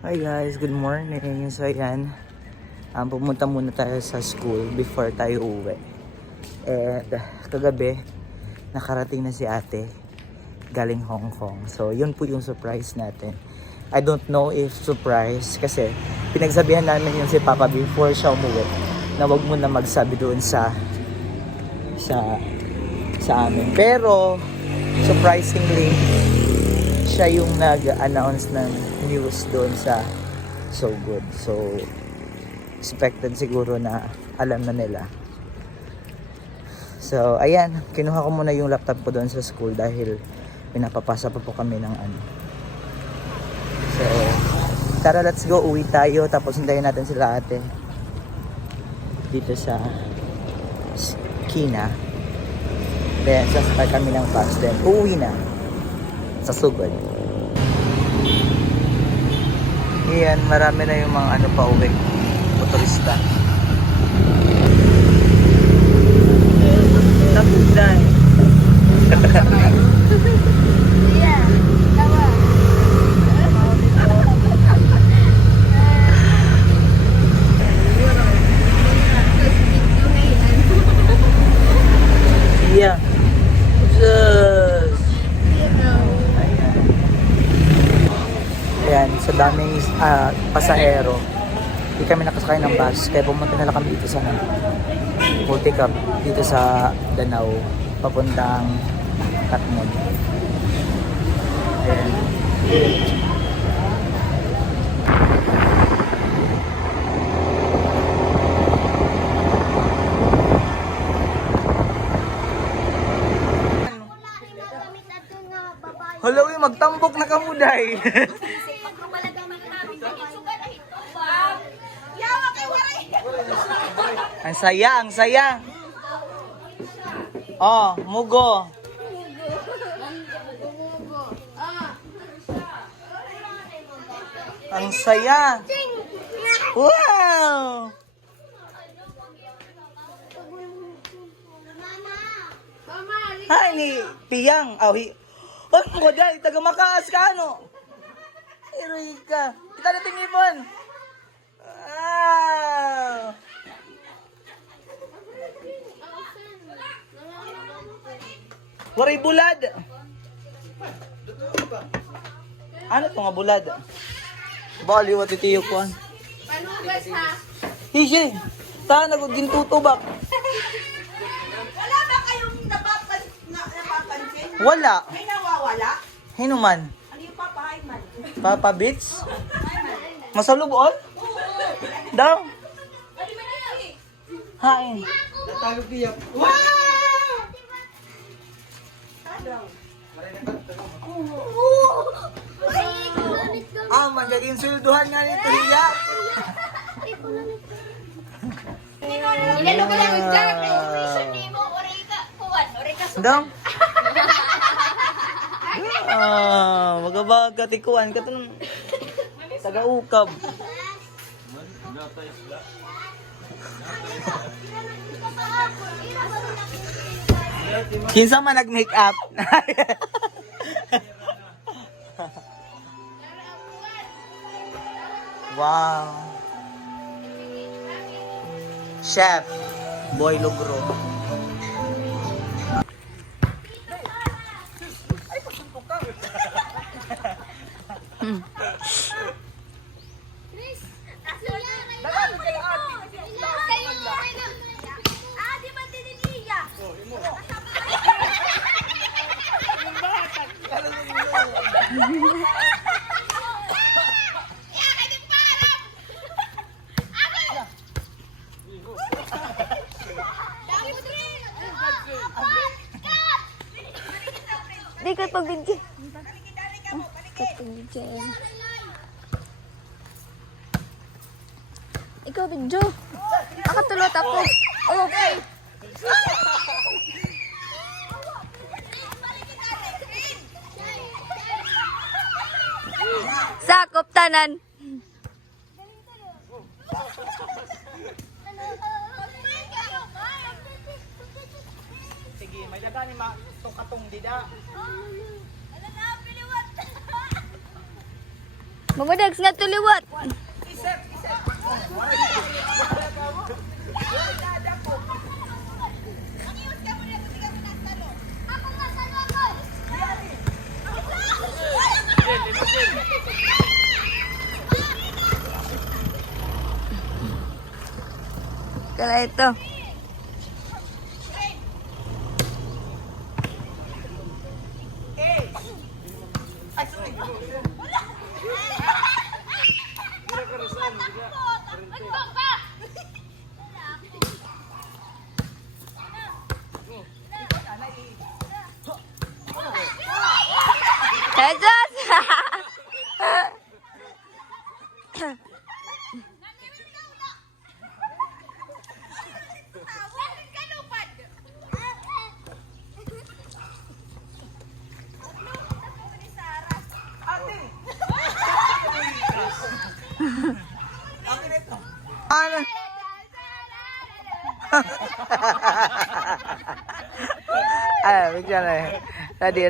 Hi guys, good morning. So ayan, pumunta muna tayo sa school before tayo uwi. And kagabi, nakarating na si ate galing Hong Kong. So yun po yung surprise natin. I don't know if surprise kasi pinagsabihan namin yung si Papa before siya umuwi na wag mo na magsabi doon sa amin. Pero surprisingly, siya yung nag-announce ng news doon sa So Good. So, expected siguro na alam na nila. So, ayan. Kinuha ko muna yung laptop ko doon sa school dahil pinapapasa pa po kami ng ano. So, tara, let's go. Uwi tayo. Tapos hintayin natin sila ate dito sa Kina. Then, sasakay kami ng bus. Then, uuwi na sa Sugod. Ayan, marami na yung mga ano pa uwi, motorista. Napundan. Yeah, tawa. Yeah. Just. Ayan, sa daming pasahero, hindi kami nakasakay ng bus, kaya pumunta na lang kami dito sa Multicab, dito sa Danau, papuntang Katmon. Ayan. Hello, magtambok na kamuday. Ang saya, ang saya. Oh, mugo. Ang saya. Wow! Hi ni Piyang. Oh, mo dai taga Makaas ka ano? Erika, kita nating ibon. Ah! Waray bulad. Ano to nga bulad? Bali wa titiyo ko. Panugas ha. Hije. Ta nagugintutubak. Wala ba kayong napapansin? Wala. May nawawala? Hinuman. Ano yung papahay man? Papa Bits. Masalubon? Daw. Hain. Natagog niya. Wow! Magiging sulduhan nga nito hiya. Inalo ko lang yung dami. Reason ni mo, oreka, kuwan, oreka sukan. Daw. Magabag katikuan ka itong taga-ukab. Kinsa man nag-make up. Wow. Chef Boy Lugro. Di ka pagbidyo. Pagbidyo. Ikaw, bidyo. Ako tulot ako. Okay. Sakop tanan. Sige, may daga ni ma katong dida. Ano na, piliwat. Magudags nga tuliwat. Kaya ito. Jesus! Ano? Bigyan na eh. Ready.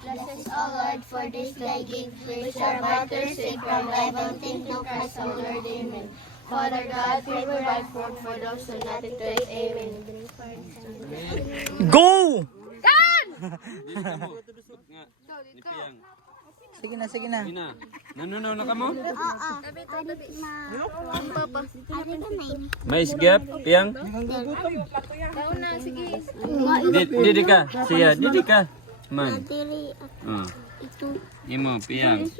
Bless us, O Lord, for this thy gift, which our martyrs save from life, think no Christ, O Lord, amen. Father God, favor thy food for those who not into it, amen. Go! Sige na. Nanunaw na ka mo? Papa, Mais gap, piyang? Didi ka, siya, didi ka. Man. Imo, piyang.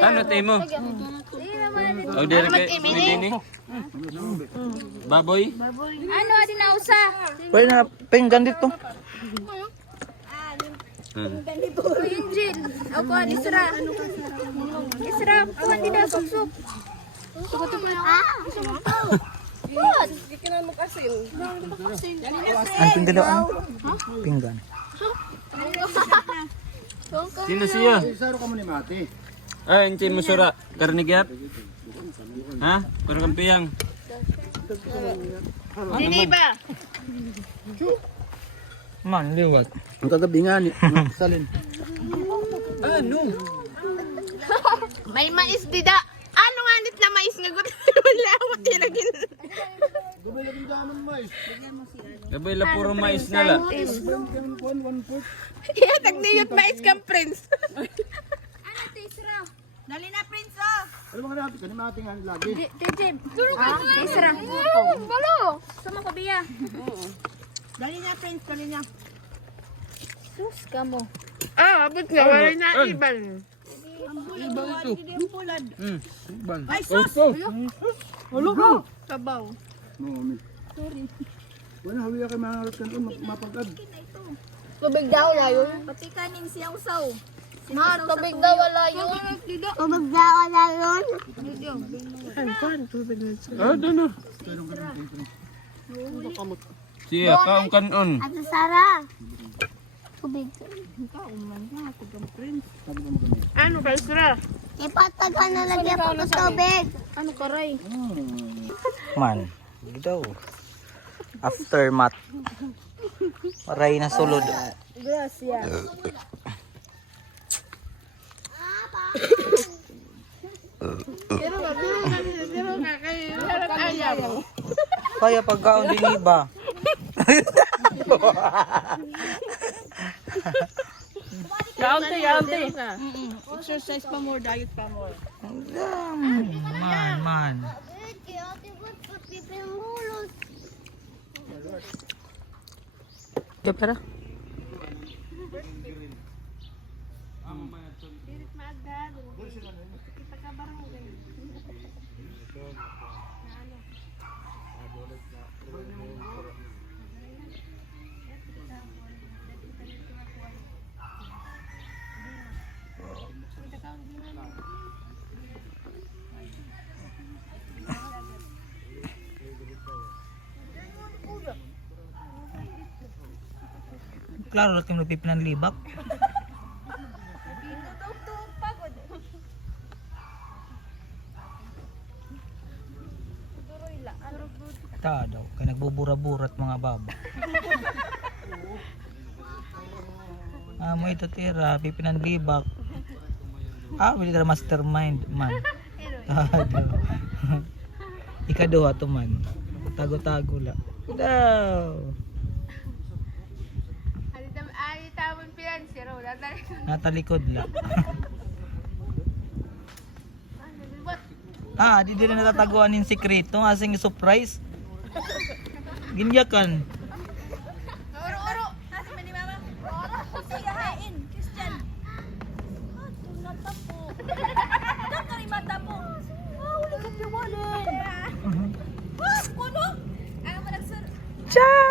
Ano tayo mo? O, diri ka, pwede ni? Baboy? Ano, di na usa? Pwede na pinggan dito. Angel. Ako, Isra. Isra, kuhan din na suksuk. Ang pinggan daw ang pinggan. Sino siya? Ay, hindi mo sura. Karni gap? Ha? Pero kang piyang. Dini ba? Man, liwat. Ang kagabi nga ni salin. Ano? May mais dida. Ano nga nit na mais nga gusto? Wala ako tinagin. Gabay la puro mais na la. Ihatag niyot mais kang prince. Ano, Tisra? Dali na, prince, oh. Ano mga natin? Kanina ating lagi. Tijem. Tisra. Balo. Sama ko biya. Dali na, prince. Dali na. Sus ka mo. Abot nga. Wala na iban. Ibang ito. Ibang. Ay, sus! Halo ka. Sabaw. Sorry. Wala hawi ka mga kanon mapagad. Tubig daw layon. Pati kaning siyang saw. Ma, tubig daw wala yun. Tubig daw na yun. Ah, doon na. Siya, kaong kanon. Ate Sara. Tubig. Ano ka, Isra? Ipatag ka na lagi po ng tubig. Ano ka, Ray? Man, daw. Aftermath. Maray na sulod. Kaya pagkaon din iba. Yaunti. Exercise pa more, diet pa more. Man. Kaya pera? Klaro lang kayong nagpipinan libak. Ta daw, kaya nagbubura-burat mga baba. Amo ito tira, pipinanlibak. Wala tira mastermind man. Ikaduha to man. Tago-tago la. Daw. Ay, tawon piyan, siro. Natalikod la. Di din na natataguan yung sikreto. Asing surprise. Ginyakan. Oro. Nasa man ni mama? Oro. Sige, hain. Christian. Tunata po. Dakari mata po. Wala ka piwalin. Kuno? Ang mo nagsar. Ciao!